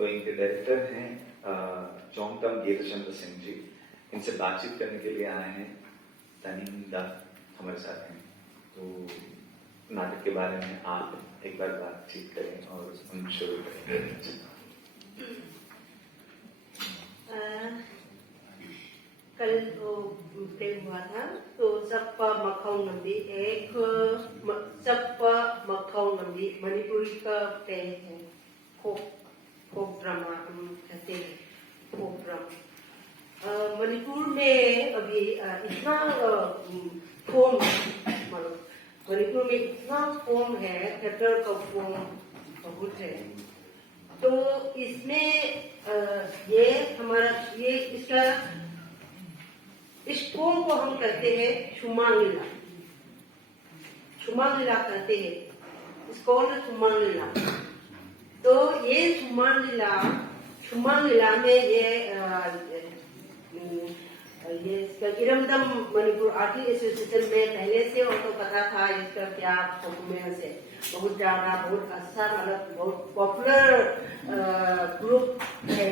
तो इनके डायरेक्टर हैं चौंगतम गीतचंद्र सिंह जी। इनसे बातचीत करने के लिए आए हैं। तनिंदा हमारे साथ हैं, तो नाटक के बारे में आप एक बार बातचीत करें और हम शुरू करें। कल तो प्ले हुआ था, तो सप्पा मखाऊ नंदी एक सप्पा मखाऊ नंदी मणिपुरी का प्ले है। फोक ड्रामा हम कहते हैं, फोक ड्रामा। मणिपुर में अभी इतना फॉर्म, मणिपुर में इतना फॉर्म है, थिएटर का फॉर्म बहुत है। तो इसमें ये हमारा ये इसका इस फॉर्म को हम कहते हैं शुमांगिला। शुमांगिला कहते हैं इसको, शुमांगिला। तो ये शुमांगिला में ये इसका इरमदम मणिपुर आर्टिस्ट एसोसिएशन में पहले से उनको पता था इसका क्या परफॉर्मेंस है। बहुत ज्यादा, बहुत अच्छा, मतलब बहुत पॉपुलर ग्रुप है।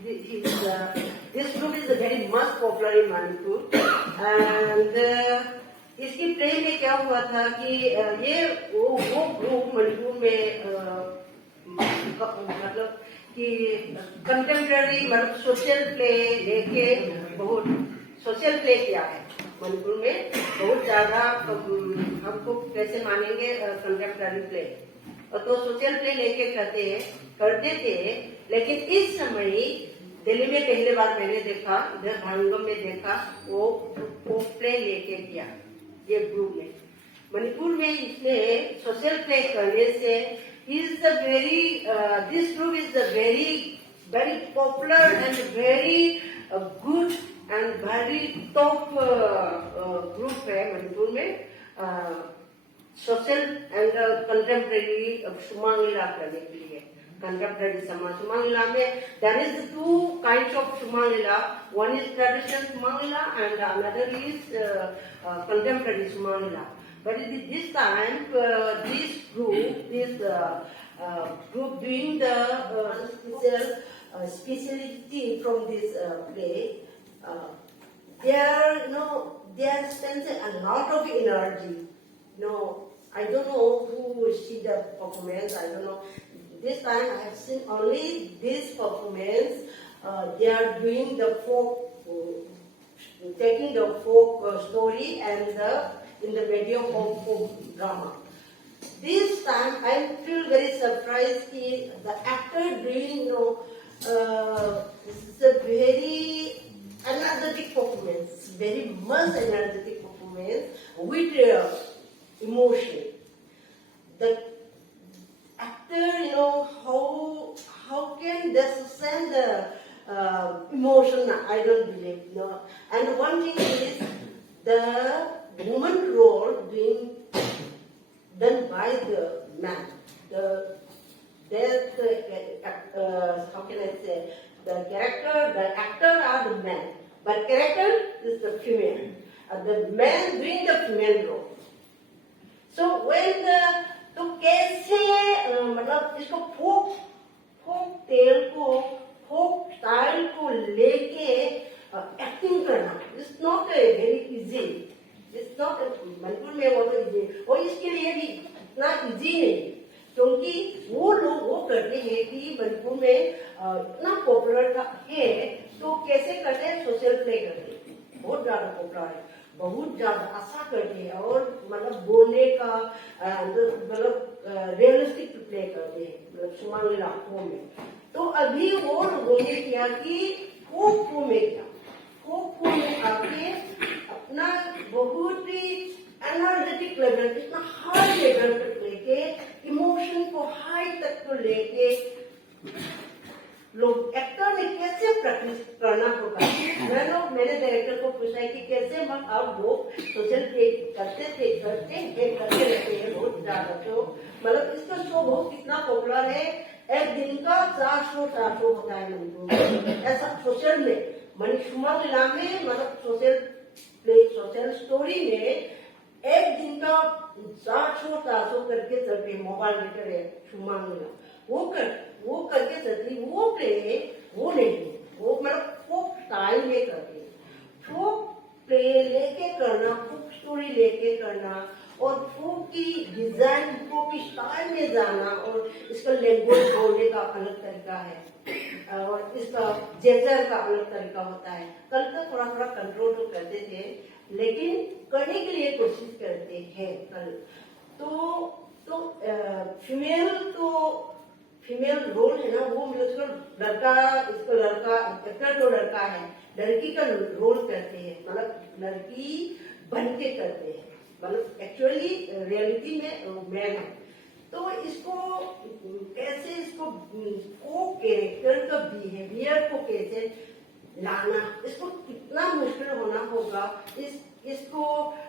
This group is very much popular in Manipur, and इसकी प्ले में क्या हुआ था कि ये वो ग्रुप मणिपुर में मतलब कि कंटेम्प्रेरी, मतलब सोशल प्ले लेके बहुत सोशल प्ले किया है मणिपुर में। बहुत ज्यादा हमको कैसे मानेंगे कंटेम्प्रेरी प्ले, तो सोशल प्ले लेके करते थे। लेकिन इस समय दिल्ली में पहले बार मैंने देखा, इधर भांगम में देखा, वो प्ले लेके किया ये ग्रुप में। मणिपुर में इसमें सोशल प्ले करने से this group is a very popular and very good and very top group है मणिपुर में सोशल एंड कंटेम्प्रेरी शुमांगिला करने के लिए। Contemporary Shumangila में there is two kinds of Shumangila. One is traditional Shumangila and another is contemporary Shumangila. But this time, this group doing the speciality from this play, they are spending a lot of energy. I don't know who will see the performance. I don't know. This time I have seen only this performance. They are doing the folk, taking the folk story and in the medium of folk drama. This time I feel very surprised that the actor doing, this is a very energetic performance, very much energetic performance with emotion. The actor, how can they send the emotion? I don't believe. And one thing is the woman role being done by the man. How can I say? The actor are the man, but character is the female. The man doing the female role. So when तो कैसे मतलब इसको folk tale को, folk style को लेके acting करना, it's not very easy. It's not, Manipur में वो तो इजी, और इसके लिए भी इतना इजी नहीं, क्योंकि वो लोग वो करते हैं कि मणिपुर में इतना पॉपुलर है, तो कैसे करते हैं, सोशल प्ले करते हैं, बहुत ज्यादा पॉपुलर है, बहुत ज्यादा आशा करते हैं, और मतलब बोलने का मतलब रियलिस्टिक प्ले करते हैं, मतलब शुमांगिला फॉर्म में। तो अभी वो लोगों ने किया कि फोक फॉर्म में किया, फोक फॉर्म में आके अपना बहुत ही एनर्जेटिक लेवल, इतना हाई लेवल तक लेके, इमोशन को हाई तक को लेके लोग एक्टर में कैसे प्रैक्टिस करना होगा। मैंने डायरेक्टर को पूछा कि कैसे आप वो सोशल प्ले करते रहते हैं बहुत ज्यादा शो, मतलब इसका शो बहुत कितना पॉपुलर है, एक दिन का 4 शो होता है मणिपुर में, ऐसा सोशल में शुमांगिला में, मतलब सोशल प्ले, सोशल स्टोरी में एक दिन का 4 शो करके चलते, मोबाइल लेकर है शुमांगिला, वो करके चलती, वो प्ले वो नहीं, वो मतलब फोक स्टाइल में करते हैं। फोक प्ले लेके करना, फोक स्टोरी लेके करना और फोक की डिजाइन, फोक की स्टाइल में जाना, और इसका लैंग्वेज बोलने का अलग तरीका है और इसका जेस्चर का अलग तरीका होता है। कल तक थोड़ा थोड़ा कंट्रोल तो करते थे, लेकिन करने के लिए कोशिश करते हैं कल। फीमेल रोल है ना, वो मतलब लड़का, इसको लड़का एक्टर जो लड़का है, लड़की का रोल करते हैं, मतलब लड़की बन के करते हैं, मतलब एक्चुअली रियलिटी में मैन है। तो इसको कैसे, इसको को कैरेक्टर का बिहेवियर को कैसे लाना, इसको कितना मुश्किल होना होगा। इसको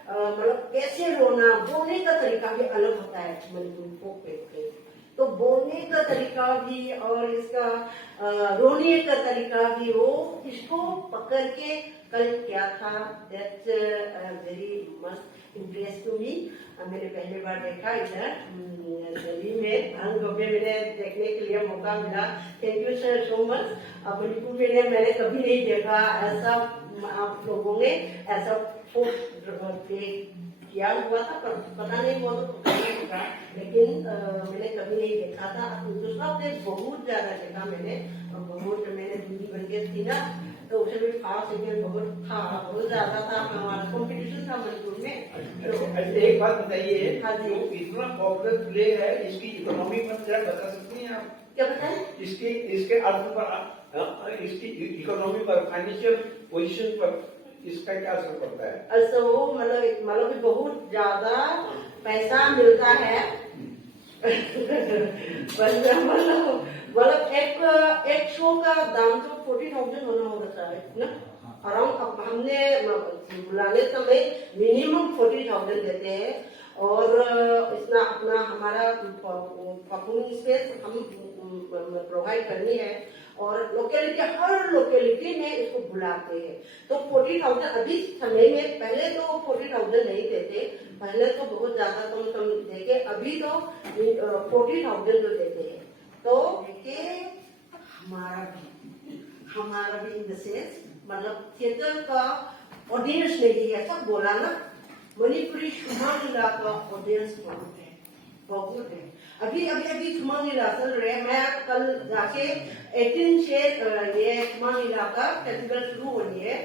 मतलब कैसे रोना, बोलने का तरीका भी अलग होता है मणिपुरी फोक पे। तो बोलने का तरीका भी और इसका रोने का तरीका भी, वो इसको पकड़ के कल क्या था, दैट्स वेरी मस्त इंटरेस्ट टू मी। मैंने पहली बार देखा इधर दिल्ली में, भांगोबे मैंने देखने के लिए मौका मिला। Thank you sir so much. Manipur में मैंने कभी नहीं देखा ऐसा, आप लोगों ने ऐसा फोक प्ले किया हुआ था, पर पता नहीं वो तो पता नहीं होगा, लेकिन मैंने कभी नहीं देखा था। दूसरा प्ले बहुत ज्यादा देखा मैंने, और बहुत मैंने दूरी बन के थी ना, तो उसमें भी फास्ट सेकेंड बहुत था, बहुत ज्यादा था, हमारा कॉम्पिटिशन था मणिपुर में। तो एक बात बताइए, हाँ जी, जो इतना पॉपुलर प्ले है, इसकी इकोनॉमी पर जरा बता सकती हैं आप? क्या बताएं? इसके अर्थ पर, इसकी इकोनॉमी पर, फाइनेंशियल पोजीशन पर इसका क्या असर पड़ता है? अच्छा, वो मतलब बहुत ज्यादा पैसा मिलता है। मतलब एक शो का दाम तो 40,000 होना होगा शायद ना, अराउंड। अब हमने बुलाने समय मिनिमम 40,000 देते हैं, और इसमें अपना हमारा परफॉर्मिंग स्पेस हम प्रोवाइड करनी है, और लोकेलिटी, हर लोकेलिटी में इसको बुलाते हैं। तो 40,000 अभी समय में, पहले तो 40,000 नहीं देते, पहले तो बहुत ज्यादा कम देके, अभी तो 40,000 जो देते हैं। तो देखिए हमारा भी इन द सेंस, मतलब थिएटर का ऑडियंस नहीं है, सब बोला ना, मणिपुरी शुमालीला का ऑडियंस बहुत है। अभी शुमालीला चल रहे हैं। मैं कल जाके 18 से ये शुमालीला का फेस्टिवल शुरू हो रही है,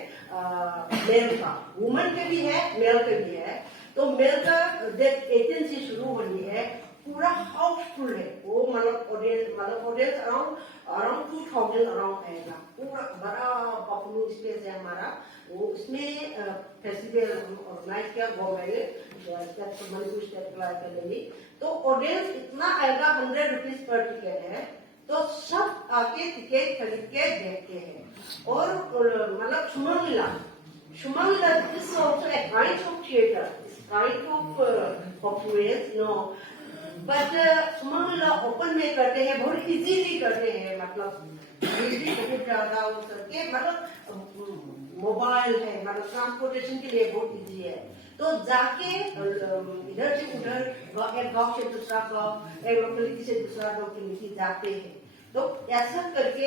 मेल का, वुमेन के भी है, मेल के भी है। तो मेल का डेट 18 से शुरू हो रही है, पूरा हाउसफुल है वो, मतलब ऑडियंस अराउंड 2,000 अराउंड आएगा, पूरा बड़ा परफॉर्मिंग स्पेस है हमारा वो। उसमें फेस्टिवल ऑर्गेनाइज किया गवर्नमेंट मणिपुर स्टेट के, तो ऑडियंस इतना आएगा, 100 रुपीज पर टिकट है, तो सब आके टिकट खरीद के देखते हैं। और मतलब शुमालीला is also a kind of theater, it's kind of performance, no, but Shumang Leela open में करते हैं, बहुत इजीली करते हैं, मतलब बहुत ज्यादा हो करके, मतलब मोबाइल है, मतलब ट्रांसपोर्टेशन के लिए बहुत इजी है। तो जाके इधर से उधर, एक गांव से दूसरा गांव, एक लोकेलिटी से दूसरा लोकेलिटी जाते हैं। तो ऐसा करते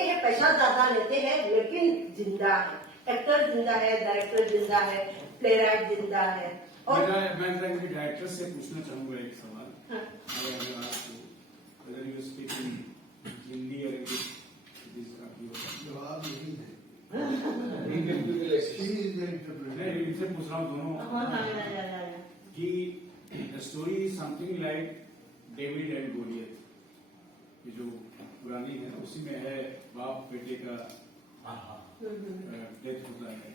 हैं, पैसा ज्यादा लेते हैं, लेकिन जिंदा है, एक्टर जिंदा है, डायरेक्टर जिंदा है, प्ले राइट जिंदा है। और मैं डायरेक्टर से पूछना चाहूंगा एक सवाल। हाँ। अगर यू स्पीक हिंदी और इंग्लिश, जवाब नहीं है। मैं इनसे पूछ रहा हूँ दोनों कि the story is something like David and Goliath, ये जो पुरानी है, उसी में है बाप बेटे का डेथ होता है।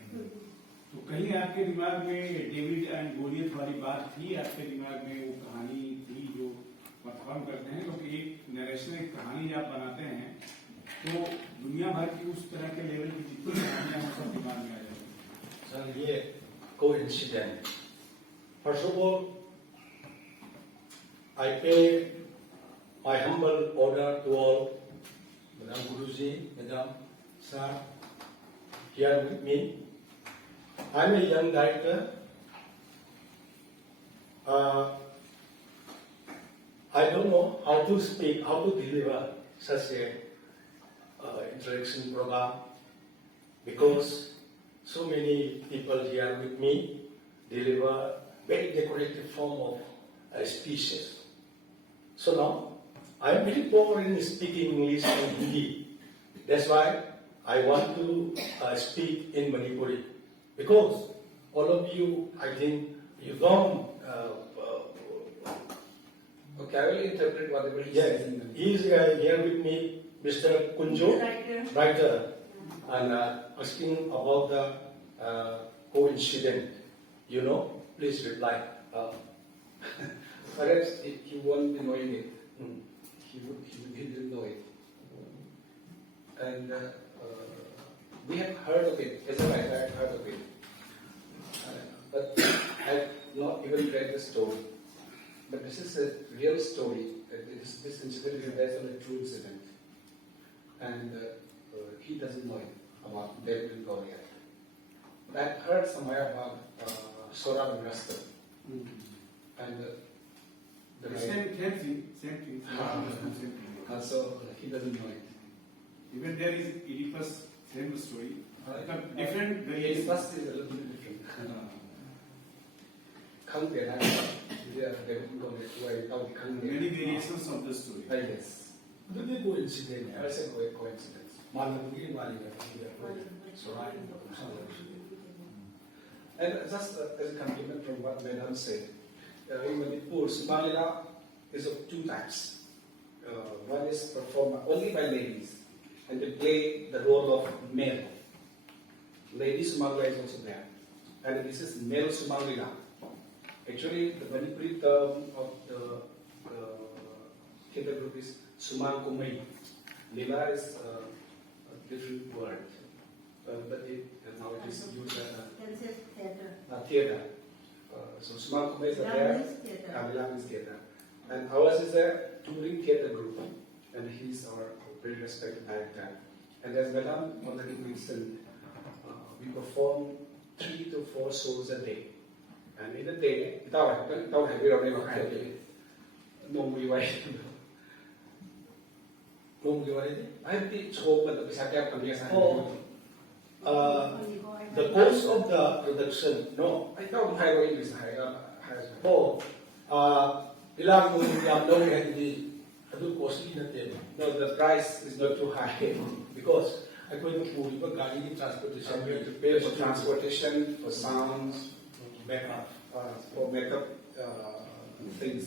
तो कहीं आपके दिमाग में डेविड एंड गोलियत वाली बात थी, आपके दिमाग में वो कहानी थी जो परफॉर्म करते हैं? क्योंकि एक नरेशन, एक कहानी आप बनाते हैं, तो दुनिया भर की उस तरह के लेवल की जितनी कहानियां हैं सब दिमाग में आ जाती हैं। सर, ये coincident. First of all, I pay my humble order to all, Madam Guruji, Madam Sir, here with me. I'm a young director. I don't know how to speak, how to deliver such a interaction program because so many people here with me deliver very decorative form of speeches. So now I am very poor in speaking English and Hindi. That's why I want to speak in Manipuri because all of you, I think, you don't. Okay, I will interpret whatever he Yes, says. he is here with me, Mr. Kunjo, writer, and asking about the coincident. You know, please reply. Perhaps he won't be knowing it. Mm. He didn't know it. And we have heard of it. As a writer, I have heard of it. But I have not even read the story. But this is a real story. This incident is based on a true incident. And he doesn't know it about David and Goliath. But I've heard somewhere about Sora and Rasta. And the Same thing. Same thing. also he doesn't know it. Even there is Oedipus, same story. But different It variations. must be a little bit different. Không thể nào bây giờ để cũng còn quay tao thì không Many variations of the story. Yes. This is coincident. That's a coincidence. And just as a compliment from what Madam said, in Manipur, Sumalila is of two types. One is performed only by ladies, and they play the role of male. Lady Sumalila is also there, and this is male Sumalila. Actually, the Manipuri term of the theatre group is Sumal Kumai. Lila is a different word, but now it is used as a theatre. So Sumal Kumai is there, Milanese theatre. And ours is a touring theatre group, and he's our very respected director. And as Madam already mentioned, we perform 3 to 4 shows a day. And in a day, don't have your name no we wait. I think so, but the Sakya The course of the production, no. I don't have English. Ilang mo yung long hindi adu costly na tayo. No, the price is not too high. Because ako yung puri ba galing yung transportation. We have to pay for transportation, for sounds, Backup. for makeup things,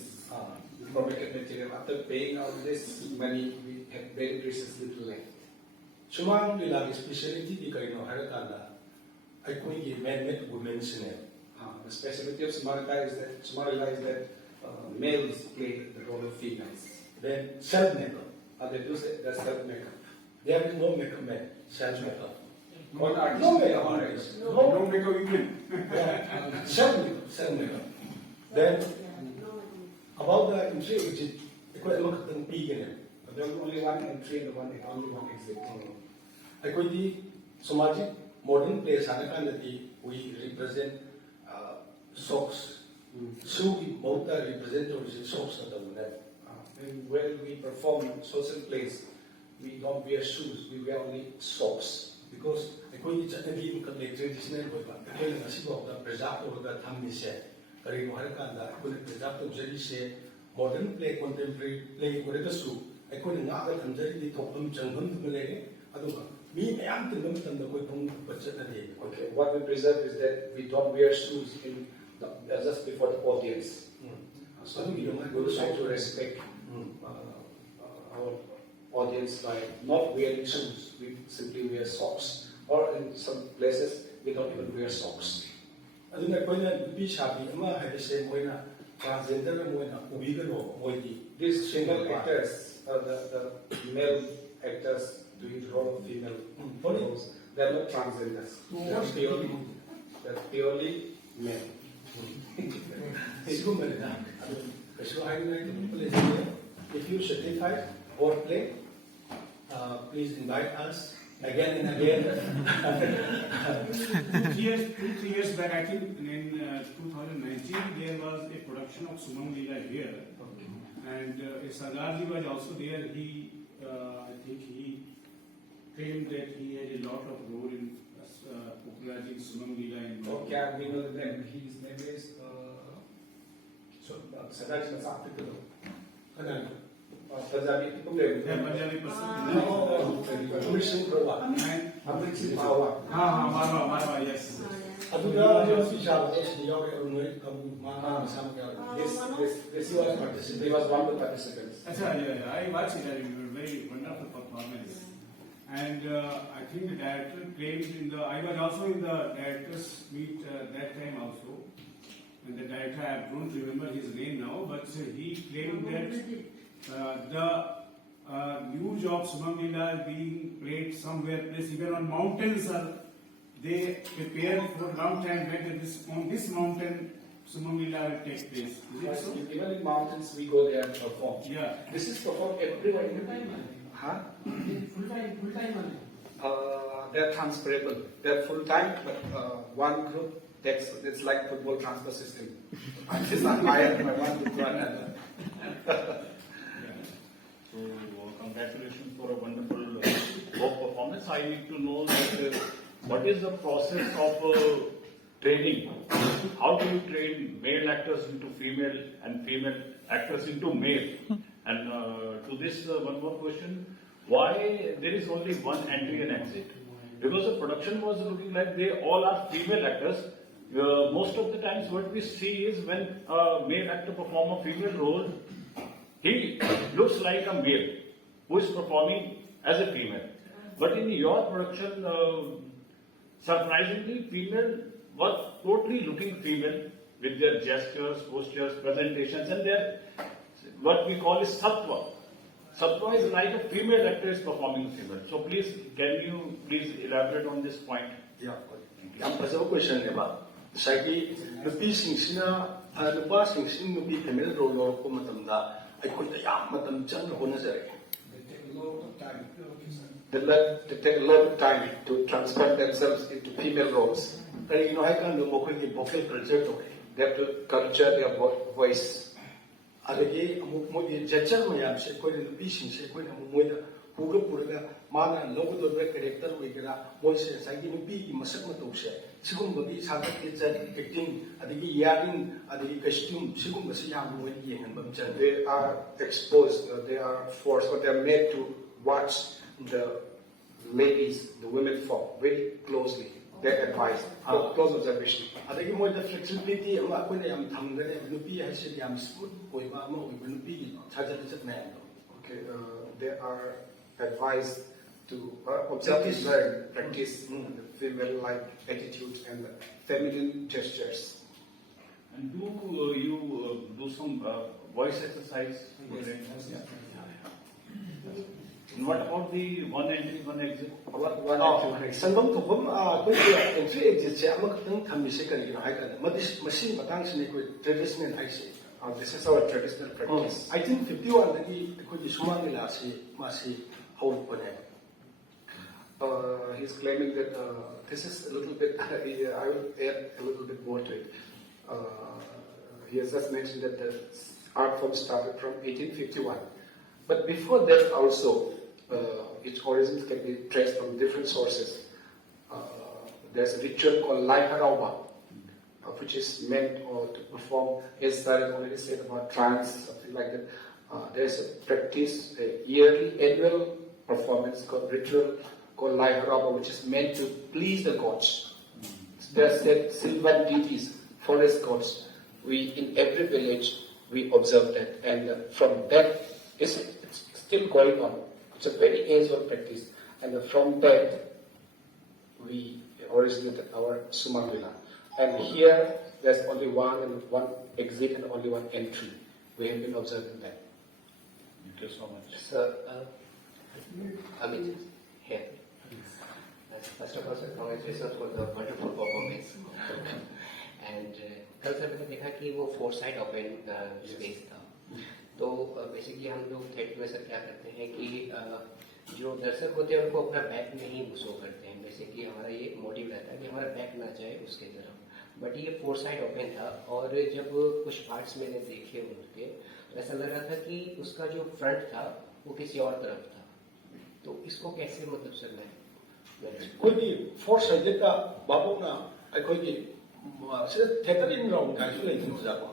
for makeup material. After paying all this money, we have very precious little left. Sumang nilang specialty di kayo no haratanda ay kung yung man-made women's name. The specialty of Sumarila is that males play the role of females. Then self-makeup. They do the self-makeup. There is no makeup man, self-makeup. One artist. No makeup artist. No make a women. Self-makeup, self-makeup. Then about the entry exit, ikaw ay makatangpigin eh. There is only one entry and only one exit. Ako'y di sumajik modern place hanakandati we represent socks. So we both are representatives of socks na tamunan. And when we perform social plays, we don't wear shoes, we wear only socks. Because ako'y di naging traditional boy ba. Ako'y lang asibo na preserve o da thamni se. Kari mo harakanda ako'y preserve jadi se modern play contemporary play ko reka su. Ako'y nga ka thamjari di thopam changham dumale aduga. Me mayam tinam tamda ko'y pung budget na di. Okay, what we preserve is that we don't wear shoes in just before the audience. So we would like to respect our audience by not wearing shoes. We simply wear socks. Or in some places, we don't even wear socks. Aduna ko'y na lupi sabi ama haidase ko'y na transgender na mo'y na ubigano mo'y di. These female actors, the male actors doing the role of female roles, they are not transgenders. They are purely men. Siguro malina. So I would like to play if you certify or play, please invite us again and again. 2-3 years back, I think in 2019, there was a production of Sumang Leela here. And Sardarji was also there. I think he claimed that he had a lot of role in popularizing Sumam Leela in Okay, we know the name. His name is Sadaji Masaktikalo. Kanan. Punjabi Punjabi. Yeah, Punjabi person. Commission Proba. Amrit Singh Marwa. Marwa, yes. Aduga si Shah is the young Runway Kamu Mama Sam. This he was participating. He was one of the participants. Achha, yeah, I watched it. It was a very wonderful performance. And I think the director claimed I was also in the director's meet that time also. And the director, I don't remember his name now, but he claimed that the news of Sumam Leela is being played somewhere place, even on mountains. They prepare for a long time that on this mountain Sumam Leela will take place. Is it so? Even in mountains, we go there and perform. Yeah. This is performed everywhere in the Huh? Full time. They're transferable. They're full time, but one group it's like football transfer system. It is not hired by one group to another. So, congratulations for a wonderful folk performance. I need to know that what is the process of training? How do you train male actors into female and female actors into male? And to this, one more question. Why there is only one entry and exit? Because the production was looking like they all are female actors. Most of the times what we see is when a male actor performs a female role, he looks like a male who is performing as a female. But in your production, surprisingly, female was totally looking female with their gestures, postures, presentations, and their what we call is sattva. Sattva is like a female actor is performing female. So please, can you please elaborate on this point? Yeah. Yam fazaba question ne ba. Sagi nupi singsina nupa singsin nupi female role or ko matamda ai ko ta yam matam chang ho na jare. They take a lot of time. They take a lot of time to transfer themselves into female roles. Kari no hai kan mo ko ki vocal culture to. They have to culture their voice. Adagi amuk mo di jajjar mayam se ko nupi singse ko na mo da pura pura mana logo do character we gara mo se sagi nupi ki masak ma to se sigum bagi sagat ke acting adagi yaring adagi costume sigum basi yam mo di yengan bam chan. They are exposed, they are forced, or they are made to watch the ladies, the women form very closely. Their advice, close observation. Adagi mo da flexibility ama ko na yam thangane nupi ha se yam smooth koi ba ma oi nupi ki chajal chat na yam. Okay, they are advised to observe this learn, practice the female-like attitude and the feminine gestures. And do you do some voice exercise? And what about the one entry, one exit? One Sanbam thokam ko entry exit se ama katang thammi se kari no hai kan masi matang se ne ko traditional hai se. This is our traditional practice. I think 51 dagi ko ji Sumam Leela se ma se haul ko ne. He's claiming that this is a little bit, I will add a little bit more to it. He has just mentioned that the art form started from 1851. But before that also, its origins can be traced from different sources. There's a ritual called Lai Harauba, which is meant to perform, as Sarah already said about trance, something like that. There's a practice, a yearly annual performance called ritual called Lai Harauba, which is meant to please the gods. There are said sylvan deities, forest gods. In every village, we observe that, and from that, it's still going on. It's a very age-old practice, and from that, we originated our Sumam Leela. And here, there's only one exit and only one entry. We have been observing that. Thank you so much. Sir, Amit, here. First of all, sir, congratulations for the wonderful performance. And कल sir मैंने देखा कि वो 4 side open space था. तो basically हम लोग theatre में सर क्या करते हैं कि जो दर्शक होते हैं उनको अपना बैक में ही शो करते हैं. बेसिकली हमारा ये मोटिव रहता है कि हमारा बैक ना जाए उसके तरफ. बट ये 4 साइड ओपन था और जब कुछ पार्ट्स मैंने देखे उनके तो ऐसा लग रहा था कि उसका जो फ्रंट था वो किसी और तरफ था. तो इसको कैसे मतलब चलना है? ꯑꯩꯈꯣꯏꯒꯤ ꯐꯣꯔ ꯁꯥꯏꯗꯦꯗ ꯚꯥꯕꯣꯛꯅ ꯑꯩꯈꯣꯏꯒꯤ ꯁꯤꯗ ꯊꯦꯇꯔ ꯏꯟ ꯔꯥꯎꯟ ꯀꯥꯏꯁꯨ ꯂꯩꯗꯅ ꯑꯣꯖꯥꯀꯣ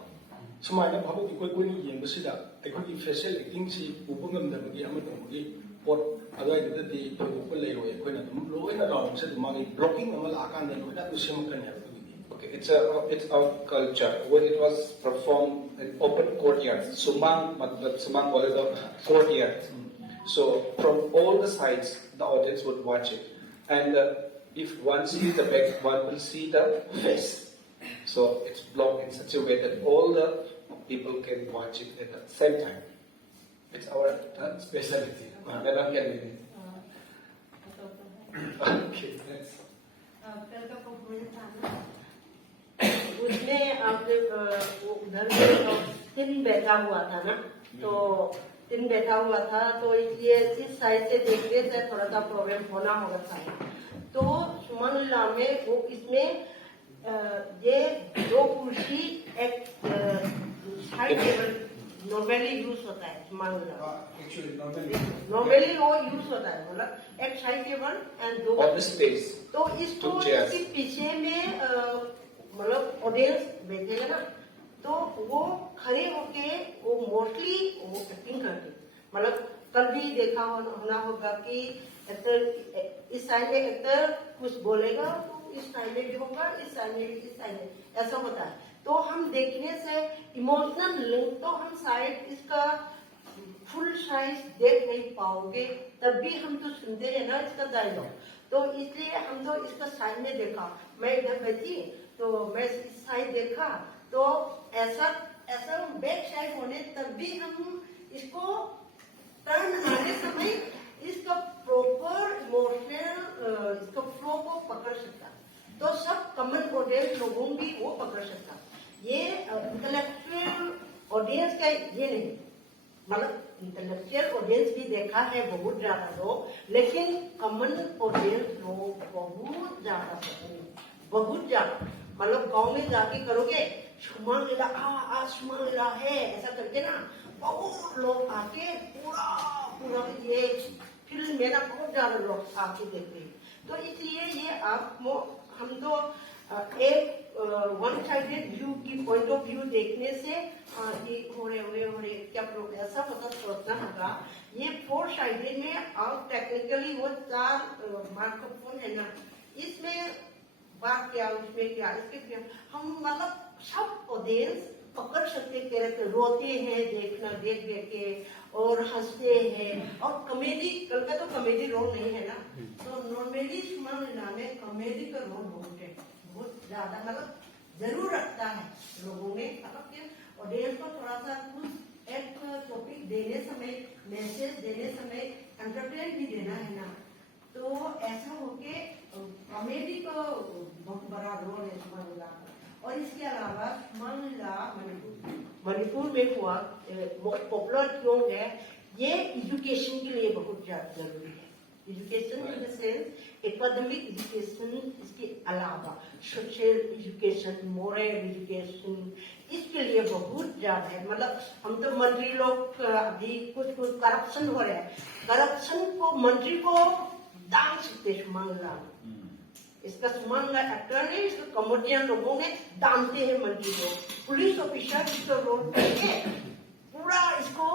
ꯁꯨꯃꯥꯏꯅ ꯚꯥꯕꯣꯛꯀꯤ ꯀꯣꯏ ꯀꯣꯏꯅ ꯌꯦꯡꯕꯁꯤꯗ ꯑꯩꯈꯣꯏꯒꯤ ꯐꯦꯁꯤꯌꯦꯜ ꯑꯦꯛꯇꯤꯡꯁꯤ ꯎꯕ ꯉꯝꯗꯕꯒꯤ ꯑꯃ ꯇꯧꯕꯒꯤ ꯄꯣꯠ ꯑꯗꯨꯋꯥꯏꯗꯨꯗꯗꯤ ꯊꯣꯏꯗꯣꯛꯄ ꯂꯩꯔꯣꯏ ꯑꯩꯈꯣꯏꯅ ꯑꯗꯨꯝ ꯂꯣꯏꯅ ꯔꯥꯎꯟꯁꯦ ꯑꯗꯨꯝ ꯃꯥꯒꯤ ꯕ꯭ꯂꯣꯀꯤꯡ ꯑꯃ ꯂꯥꯛꯑꯀꯥꯟꯗ ꯂꯣꯏꯅ ꯑꯗꯨ ꯁꯦꯝꯃꯛꯀꯅꯤ ꯍꯥꯏꯕꯗꯨꯒꯤꯗꯤ. Okay, it's our culture. When it was performed in open courtyards, Sumang, but Sumang was a courtyard. So from all the sides, the audience would watch it. And if one sees the back, one will see the face. So it's blocked in such a way that all the people can watch it at the same time. It's our specialty. Madam, can you? Okay, let's. उसमें आपने वो उधर तिन बैठा हुआ था ना, तो तिन बैठा हुआ था, तो ये इस साइड से देखने से थोड़ा सा प्रॉब्लम होना होगा था. तो सुमन लीला में वो इसमें ये दो कुर्सी एक साइड टेबल नॉर्मली यूज होता है सुमन लीला. Actually, नॉर्मली वो यूज होता है, मतलब एक साइड टेबल एंड दो on the stage. तो इसको Two chairs. इसके पीछे में मतलब ऑडियंस बैठेगा ना, तो वो खड़े होके वो मोस्टली वो एक्टिंग करते. मतलब कल भी देखा होना होगा कि एक्टर इस साइड में एक्टर कुछ बोलेगा तो इस साइड में भी होगा, इस साइड में भी, इस साइड में ऐसा होता है. तो हम देखने से इमोशनल लिंक तो हम शायद इसका फुल साइज देख नहीं पाओगे, तब भी हम तो सुनते हैं ना इसका डायलॉग. तो इसलिए हम तो इसका साइड में देखा. मैं इधर बैठी तो मैं इस साइड देखा, तो ऐसा ऐसा बैक साइड होने तब भी हम इसको टर्न आने समय इसका प्रॉपर इमोशनल इसका फ्लो को पकड़ सकता. तो सब कॉमन ऑडियंस लोगों भी वो पकड़ सकता. ये इंटेलेक्चुअल ऑडियंस का ये नहीं, मतलब इंटेलेक्चुअल ऑडियंस भी देखा है बहुत ज्यादा लोग, लेकिन कॉमन ऑडियंस लोग बहुत ज्यादा बहुत ज्यादा. मतलब गांव में जाके करोगे सुमन लीला सुमन लीला है ऐसा करके ना, बहुत लोग आके पूरा पूरा ये फिल्म में ना बहुत ज्यादा लोग आके देखते हैं. तो इसलिए ये आप हम तो एक वन साइडेड व्यू की पॉइंट ऑफ व्यू देखने से ये हो रहे क्या प्रॉब्लम ऐसा होता सोचना होगा. ये फोर साइडेड में आप टेक्निकली वो 4 माइक्रोफोन है ना, इसमें बात क्या उसमें क्या इसके क्या हम मतलब सब ऑडियंस पकड़ सकते कैरेक्टर. रोते हैं देखना देख के और हंसते हैं. और कॉमेडी कल का तो कॉमेडी रोल नहीं है ना, तो नॉर्मली सुमन लीला में कॉमेडी का रोल बहुत है, बहुत ज्यादा मतलब जरूर रखता है लोगों में. मतलब कि ऑडियंस को थोड़ा सा कुछ एक टॉपिक देने समय, मैसेज देने समय एंटरटेन भी देना है ना, तो ऐसा होके कॉमेडी को बहुत बड़ा रोल है सुमन लीला. और इसके अलावा सुमन लीला मणिपुर में हुआ पॉपुलर क्यों है, ये एजुकेशन के लिए बहुत जरूरी है. Education in the sense academic education, इसके अलावा सोशल एजुकेशन, मॉरल एजुकेशन, इसके लिए बहुत ज्यादा है. मतलब हम तो मंत्री लोग अभी कुछ करप्शन हो रहा है, करप्शन को मंत्री को दान सकते सुमन लीला. इसका सुमन लीला एक्टर ने, इसका कॉमेडियन लोगों ने दानते हैं मंत्री को. पुलिस ऑफिसर इसका रोल करके पूरा इसको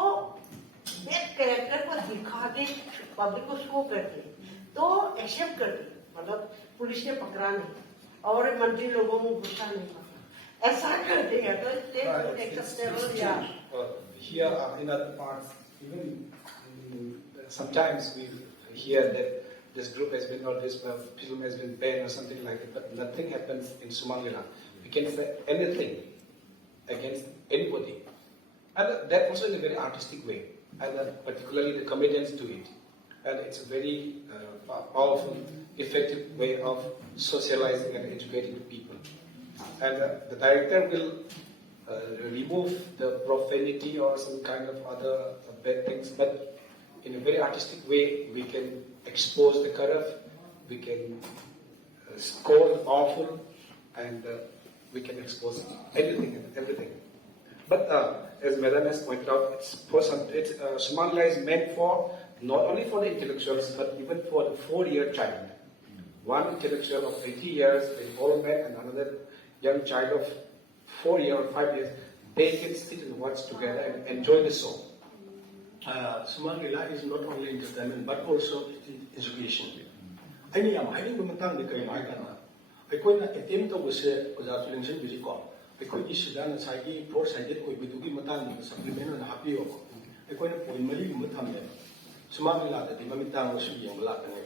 बैक कैरेक्टर को दिखा के पब्लिक को शो करते तो एक्सेप्ट करते. मतलब पुलिस ने पकड़ा नहीं और मंत्री लोगों को गुस्सा नहीं पकड़ा, ऐसा करते हैं. तो इसलिए acceptable. Here in other parts, even sometimes we hear that this group has been or this film has been banned or something like that, but nothing happens in Suman Leela. We can say anything against anybody, and that also in a very artistic way, and particularly the comedians do it, and it's a very powerful, effective way of socializing and educating people. And the director will remove the profanity or some kind of other bad things, but in a very artistic way we can expose the corrupt, we can scold the awful, and we can expose anything and everything. But as Madam has pointed out, Suman Leela is meant for not only for the intellectuals, but even for the 4-year child. One intellectual of 80 years, an old man, and another young child of 4 years or 5 years, they can sit and watch together and enjoy the show. Sumang-Lila is not only entertainment but also education. Aini yam haini bumatang ni kai mai kana. Aikoi na attempt to buse oja tulingshin biji ko. Aikoi ki sidan sai ki four sided koi bidu ki matang ni supplement na happy ho. Aikoi na point mali gumatam ne. Sumang-Lila da di mamitang mo su yang la kana.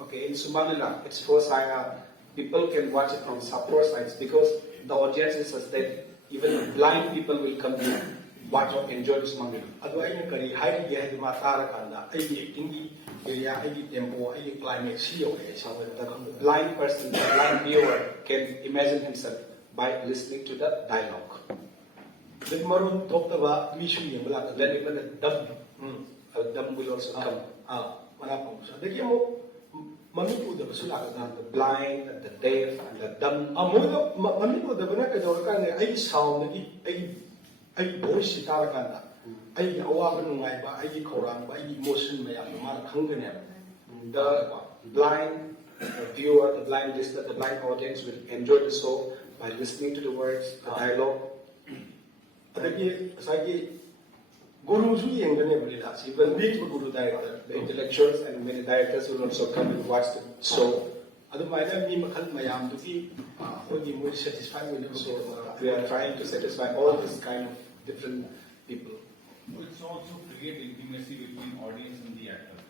Okay, in Sumang-Lila, it's four sides. People can watch it from four sides because the audience is such that even blind people will come here, watch or enjoy the Sumang-Lila. Ado aini kari hairi ge haidi matara kanda. Aini acting ki area, aini tempo, aini climax siyo ke sawe The blind person, the blind viewer can imagine himself by listening to the dialogue. Then maroon talk taba misu yang belak. Then even the dumb will also come. Mana pang sa. Dagi mo mami ko da basu la ka. The blind, the deaf, and the dumb. Mo da mami ko da bana ka dor ka ne ai sound ni ai voice si ta ka na. Ai awa ba nungai ba ai khorang ba ai emotion ma ya ma khang ka ne. The blind viewer, the blind listener, the blind audience will enjoy the show by listening to the words, the dialogue. Adagi sagi guru su yang ne bali la si ban bi guru director. The intellectuals and many directors will also come and watch the show. Adu mai da mi makhal mayam tu ki ko gi mo satisfy mo ne So we are trying to satisfy all this kind of different people. It's also create intimacy between audience and the actor.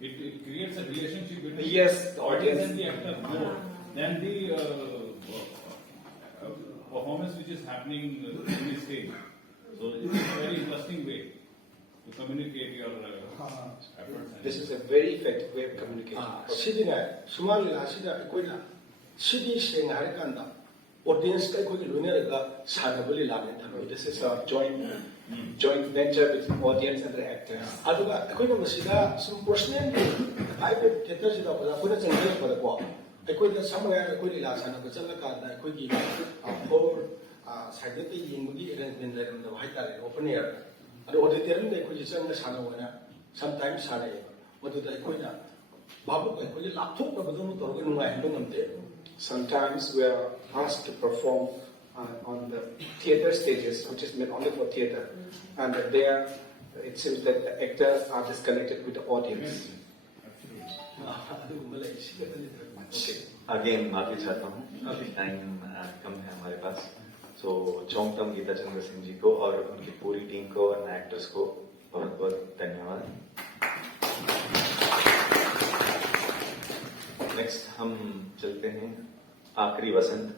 It creates a relationship between Yes, the audience and the actor more than the performance which is happening in the stage. So it's a very interesting way to communicate your efforts. This is a very effective way of communicating. Sidina Sumang-Lila sida koi la sidi seng hari kanda audience kai koi lune ga sanabuli la ne thamai. This is a joint venture between audience and the actors. Aduga koi na masida some personal ai pe theater sida ba koi na change ba ko ai koi da samaya koi la sana ko chala ka da koi gi for side te ying gi arrangement la ram da hai ta le open air adu auditorium de koi chang na sana wa na sometimes sana e madu da koi na babu koi la thok ba do no tor ko ngai ndo ngamte. Sometimes we are asked to perform on the theater stages, which is meant only for theater, and there it seems that the actors are disconnected with the audience. Okay. Again, माफी चाहता हूँ, अभी time कम है हमारे पास. So चौंगतम Gita Chandra Singh ji को और उनकी पूरी टीम को और एक्टर्स को बहुत बहुत धन्यवाद. नेक्स्ट हम चलते हैं आखिरी वसंत.